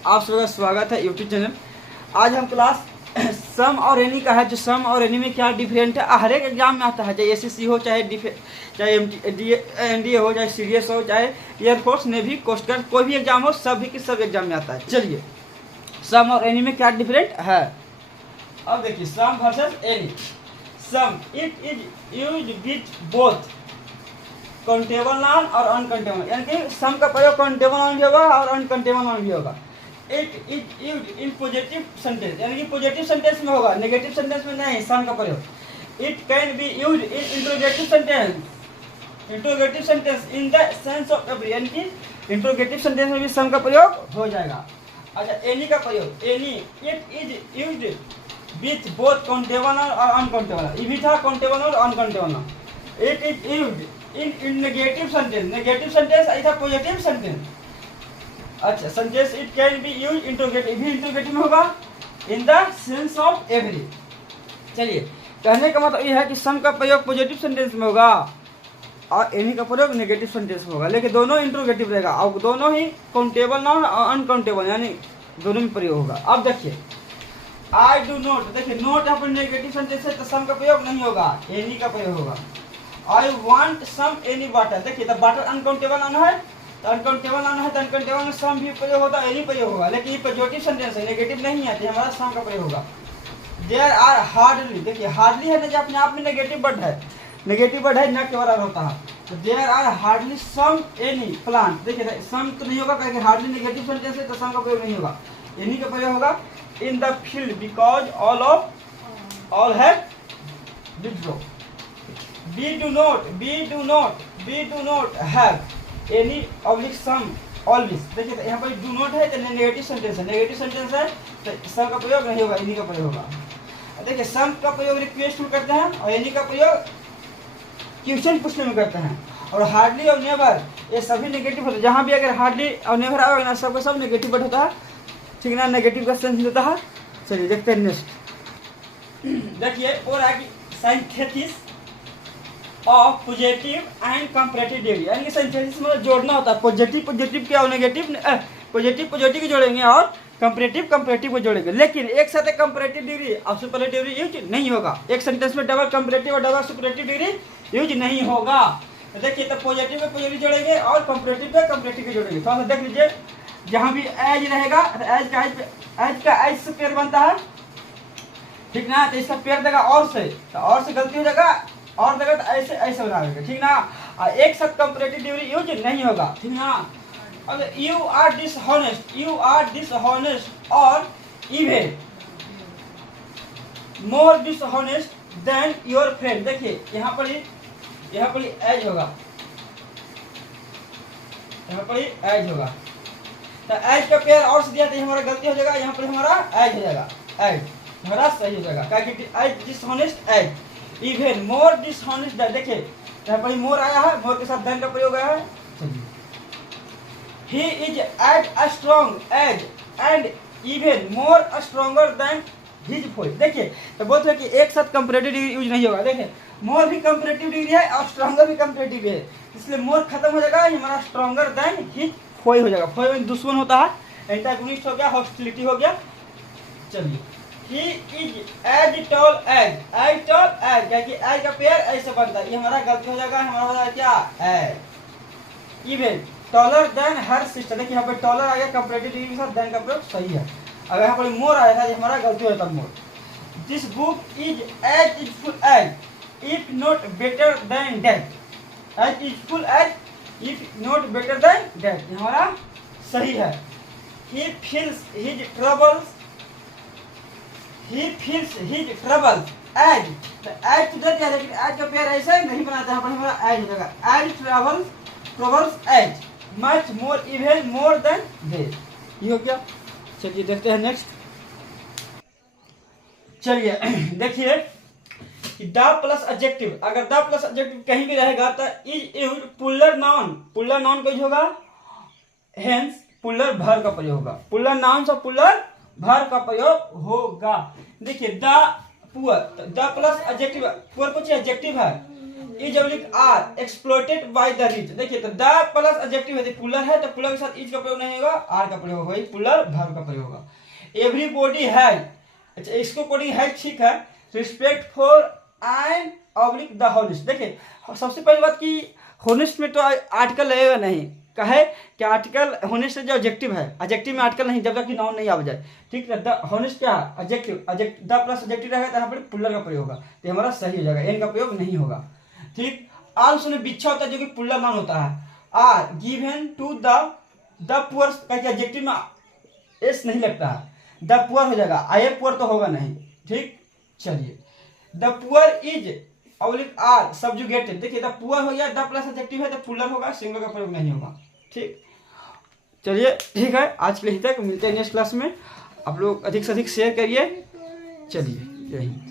आप सबका स्वागत है यूट्यूब चैनल। आज हम क्लास सम और एनी का है। जो सम और एनी में क्या डिफरेंट है, हर एक एग्जाम में आता है, चाहे एसएससी हो, चाहे एनडीए हो, चाहे सीडीएस हो, चाहे एयरफोर्स, नेवी, कोस्ट गार्ड, कोई भी एग्जाम हो, सभी के सब एग्जाम में आता है। चलिए, सम और एनी में क्या डिफरेंट है। अब देखिए, some versus any. Some it is used with both countable noun और अनकाउंटेबल, यानी कि सम का प्रयोग काउंटेबल नाउन भी होगा और अनकाउंटेबल नाउन भी होगा। It is used in positive sentence, यानी कि पॉजिटिव सेंटेंस में होगा, नेगेटिव सेंटेंस में नहीं सम का प्रयोग। It can be used in interrogative sentence, interrogative sentence in the sense of every, यानी कि इंट्रोगेटिव सेंटेंस में भी सम का प्रयोग हो जाएगा। अच्छा, एनी का प्रयोग, any it is used with both countable noun और अनकाउंटेबल नाउन। ये भी था काउंटेबल नाउन और uncountable noun. It is used in negative sentence, negative sentence ऐसा positive sentence। अच्छा, sentence it can be used interrogative, भी interrogative में होगा in the sense of every। चलिए, कहने का मतलब ये है कि सम का प्रयोग पॉजिटिव सेंटेंस में होगा और एनी का प्रयोग नेगेटिव सेंटेंस में होगा, लेकिन दोनों इंट्रोगेटिव रहेगा और दोनों ही काउंटेबल नाउन और अनकाउंटेबल, यानी दोनों में प्रयोग होगा। अब देखिए, आई डू नॉट, देखिए नोट यहाँ पर नेगेटिव सेंटेंस है तो सम का प्रयोग नहीं होगा, एनी का प्रयोग होगा। I want some any water, देखिए तो वाटर अनकाउंटेबल नाउन है, तो अनकाउंटेबल नाउन है तो अनकाउंटेबल में सम भी प्रयोग होता है, एनी प्रयोग होगा, लेकिन ये पॉजिटिव सेंटेंस है, नेगेटिव नहीं है, तो हमारा सम का प्रयोग होगा। देयर आर हार्डली, देखिए हार्डली है ना, जो अपने आप में नेगेटिव वर्ड है, नेगेटिव वर्ड है, न के बराबर होता है, तो there are hardly some any plant, देखिए सम तो नहीं होगा क्योंकि हार्डली नेगेटिव सेंटेंस है, तो सम का प्रयोग नहीं होगा, एनी का प्रयोग होगा। In the field because all have withdraw. We do not have any oblique sum always, देखिए तो यहाँ पर do not है तो नेगेटिव सेंटेंस है, नेगेटिव सेंटेंस है तो सम का प्रयोग नहीं होगा, एनी का प्रयोग होगा। देखिए सम का प्रयोग रिक्वेस्ट में करते हैं और एनी का प्रयोग क्वेश्चन पूछने में करते हैं, और हार्डली और नेवर ये सभी नेगेटिव होते हैं। जहाँ भी अगर हार्डली और नेवर आएगा ना, सबका सब नेगेटिव वर्ड होता है, ठीक ना, नेगेटिव का सेंस होता है। चलिए देखते हैं नेक्स्ट। देखिए और आगे synthesis of positive and comparative degree, यानी कि सिंथेसिस मतलब जोड़ना होता है, पॉजिटिव क्या और नेगेटिव, पॉजिटिव को जोड़ेंगे और कंपैरेटिव को जोड़ेंगे, लेकिन एक साथ एक कंपैरेटिव डिग्री और सुपरलेटिव डिग्री यूज नहीं होगा। एक सेंटेंस में डबल कंपैरेटिव और डबल सुपरलेटिव डिग्री यूज नहीं होगा। तो देखिए, तो पॉजिटिव में पॉजिटिव जोड़ेंगे और कंपैरेटिव का कंपैरेटिव को जोड़ेंगे। थोड़ा सा देख लीजिए, जहाँ भी एज रहेगा एज का एज से पेयर बनता है, ठीक ना, तो इसका पेयर देगा और से गलती हो जाएगा, और देगा तो ऐसे बना देगा, ठीक ना। और एक साथ कंपैरेटिव डिग्री यूज नहीं होगा, ठीक ना। अब यू आर डिसऑनेस्ट और even more dishonest than your friend, देखिए यहाँ पर एज होगा, तो एज का पेयर और से दिया तो हमारा गलती हो जाएगा, यहाँ पर हमारा एज हो जाएगा, एज हमारा सही हो जाएगा, क्योंकि as dishonest as, even more dishonest, देखिए यहाँ पर मोर आया है, मोर के साथ देन का प्रयोग आया है। He is as strong as and even more stronger than his foe, देखिए तो बोलते हैं कि एक साथ कंपैरेटिव डिग्री यूज नहीं होगा। देखिए मोर भी कंपैरेटिव डिग्री है और स्ट्रॉन्गर भी कंपैरेटिव है, इसलिए मोर खत्म हो जाएगा, हमारा स्ट्रॉन्गर देन हिज फॉय हो जाएगा। फॉय में दुश्मन होता है, एंटागोनिस्ट हो गया, हॉस्टिलिटी हो गया। चलिए, He is as tall as, क्या कि as का पेयर ऐसे बनता है, ये हमारा गलती हो जाएगा, हमारा हो जाएगा क्या है। Even taller than her sister, देखिए यहाँ पर taller आ गया, कंपैरेटिव डिग्री के साथ than का प्रयोग सही है। अगर यहाँ पर more आया था, ये हमारा गलती हो जाता more। This book is as useful as, if not better than that, as useful as, if not better than that, ये हमारा सही है। He feels his troubles as, तो as to that, लेकिन as का पेयर ऐसा ही नहीं बनाता है, हमारा as हो जाएगा, as travels as much more even more than they, ये हो गया। चलिए देखते हैं नेक्स्ट। चलिए देखिए, द प्लस एडजेक्टिव, अगर द प्लस एडजेक्टिव कहीं भी रहेगा तो इज यूज्ड पुलर नाउन का यूज होगा, हेंस पुलर भर का प्रयोग होगा, पुलर नाउन से पुलर भर का प्रयोग होगा। देखिए the poor, the plus adjective, poor कुछ एडजेक्टिव है, is oblique are exploited by the rich. देखिए तो द प्लस एडजेक्टिव है, पुलर है तो पुलर के साथ इज का प्रयोग नहीं होगा, आर का प्रयोग होगा, पुलर वर्ब का प्रयोग होगा। एवरीबॉडी हैज, अच्छा इसको कोडिंग है ठीक है, respect for and oblique the honest. देखिए सबसे पहली बात कि हॉनेस्ट में तो आर्टिकल लगेगा नहीं, कहे कि आर्टिकल हॉनेस्ट जो ऑब्जेक्टिव है, ऑब्जेक्टिव में आर्टिकल नहीं जब तक कि नाउन नहीं आ जाए, ठीक है। द हॉनेस्ट क्या ऑब्जेक्टिव, द प्लस ऑब्जेक्टिव रहेगा तो यहाँ पर पुलर का प्रयोग होगा, तो हमारा सही हो जाएगा, एन का प्रयोग नहीं होगा, ठीक। आल्सो में बिच्छा होता है जो कि पुलर नाउन होता है। Are given to the poor का ऑब्जेक्टिव में एस नहीं लगता है, द पुअर हो जाएगा, आई एम पुअर तो होगा नहीं, ठीक। चलिए the poor is oblique are subjugated. देखिए द पुअर हो गया, द प्लस एडजेक्टिव है तो पुलर होगा, सिंगुलर का प्रयोग नहीं होगा, ठीक। चलिए ठीक है, आज के लिए तक, मिलते हैं नेक्स्ट क्लास में। आप लोग अधिक से अधिक शेयर करिए। चलिए यही।